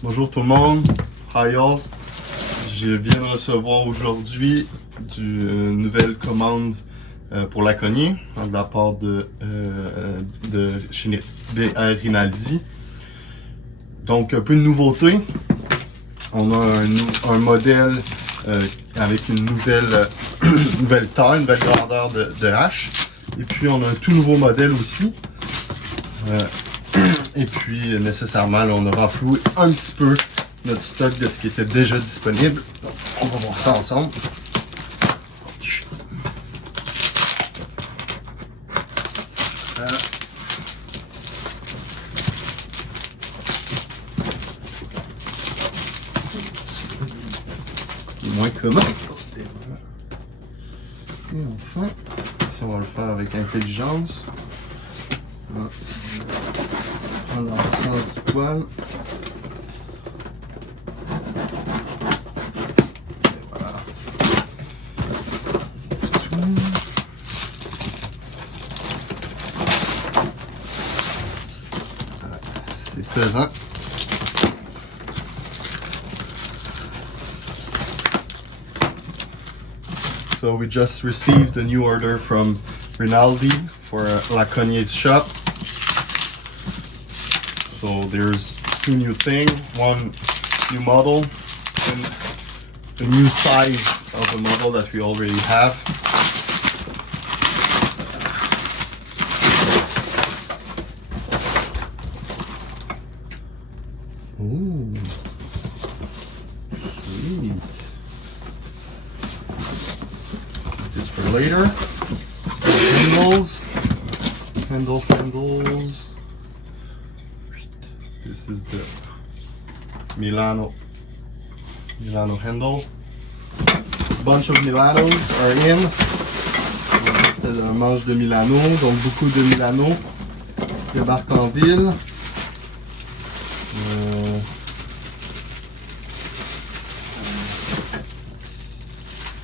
Bonjour tout le monde, hi all. Je viens de recevoir aujourd'hui une nouvelle commande pour Laconia de la part de chez BR Rinaldi. Donc un peu de nouveauté. On a un modèle avec une nouvelle taille, une nouvelle grandeur de hache. Et puis on a un tout nouveau modèle aussi. Et puis nécessairement, là, on a renfloué un petit peu notre stock de ce qui était déjà disponible. Donc, on va voir ça ensemble. C'est moins commun. Et enfin, si on va le faire avec intelligence. Prendre dans le sens du poil. Et voilà. C'est pesant. So we just received a new order from Rinaldi for Lacognia's shop. So there's two new things, one new model and a new size of the model that we already have. Ooh, sweet. This for later. Handles. This is the Milano handle. A bunch of Milanos are in. C'est un manche de Milano, donc beaucoup de Milano débarquent en ville.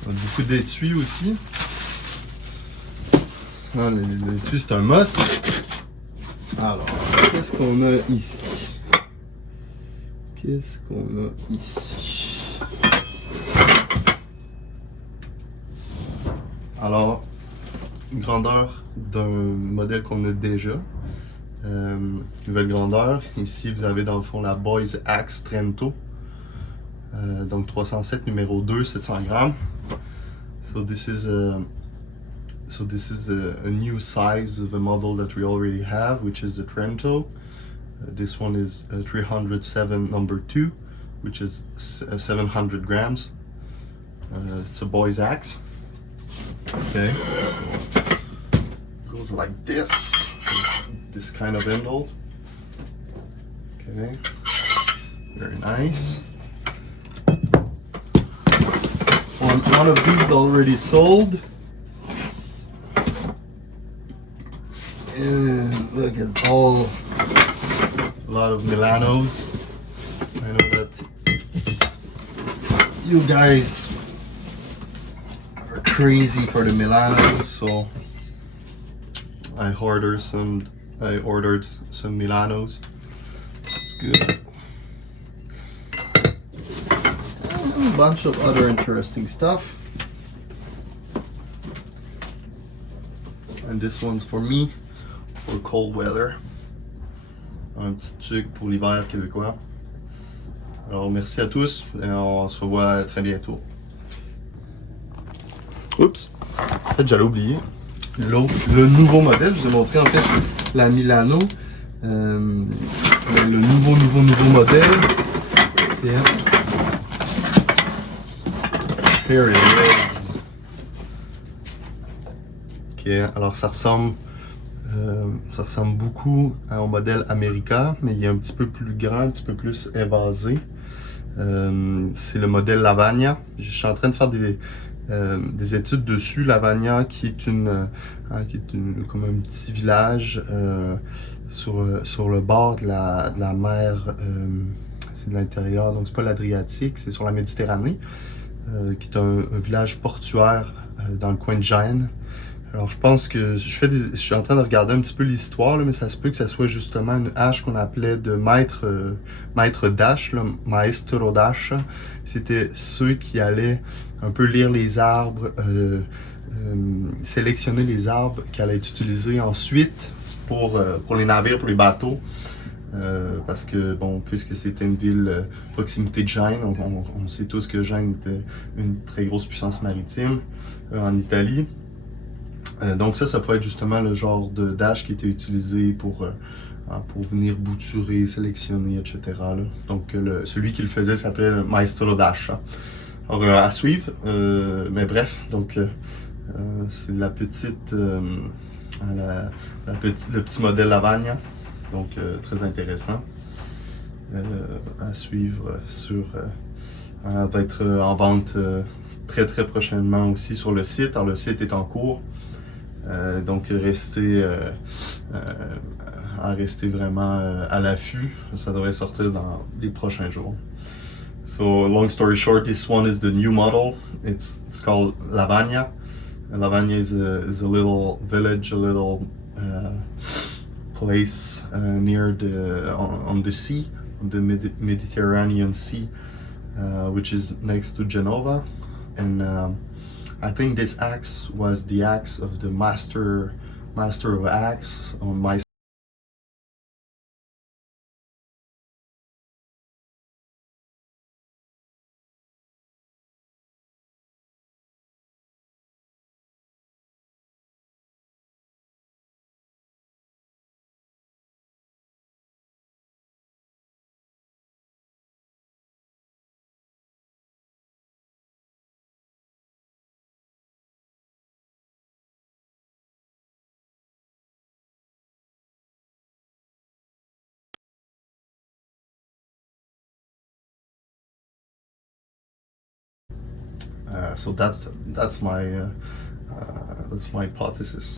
Beaucoup d'étuis aussi. Non, l'étui c'est un must. Alors, qu'est-ce qu'on a ici? Alors, grandeur d'un modèle qu'on a déjà. Nouvelle grandeur. Ici, vous avez dans le fond la Boys Axe Trento. Donc 307 numéro 2, 700 grammes. So this is a new size of a model that we already have, which is the Trento. This one is 307 number 2, which is 700 grams. It's a boy's axe. Okay, so it goes like this kind of handle. Okay, very nice. One of these already sold. And look at a lot of Milanos. I know that you guys are crazy for the Milanos, so I ordered some Milanos. That's good. And a bunch of other interesting stuff. And this one's for me. For cold weather. Un petit truc pour l'hiver québécois. Alors merci à tous et on se revoit très bientôt. Oups! En fait j'allais oublier. Le nouveau modèle, je vous ai montré en fait la Milano. Le nouveau modèle. Yeah. Here it is. Ok, alors ça ressemble beaucoup au modèle America, mais il est un petit peu plus grand, un petit peu plus évasé. C'est le modèle Lavagna. Je suis en train de faire des études dessus. Lavagna, qui est comme un petit village sur le bord de la mer. C'est de l'intérieur, donc c'est pas l'Adriatique, c'est sur la Méditerranée, qui est un village portuaire dans le coin de Gênes. Alors, je pense que je suis en train de regarder un petit peu l'histoire, là, mais ça se peut que ça soit justement une hache qu'on appelait de maître dash, là, maestro dash. C'était ceux qui allaient un peu lire les arbres, sélectionner les arbres qui allaient être utilisés ensuite pour les navires, pour les bateaux. Parce que, bon, puisque c'était une ville proximité de Gênes, on sait tous que Gênes était une très grosse puissance maritime en Italie. Donc ça pouvait être justement le genre de dash qui était utilisé pour venir bouturer, sélectionner, etc. Là. Donc celui qui le faisait s'appelait le Maestro Dash. Alors à suivre, mais bref, donc c'est la petite, le petit modèle Lavagna, donc très intéressant. À suivre va être en vente très très prochainement aussi sur le site. Alors le site est en cours. Donc rester vraiment à l'affût. Ça devrait sortir dans les prochains jours. So long story short, this one is the new model. It's called Lavagna. And Lavagna is a little village, a little place near on the sea, on the Mediterranean Sea, which is next to Genova, and I think this axe was the axe of the master of axe on my. So that's my hypothesis.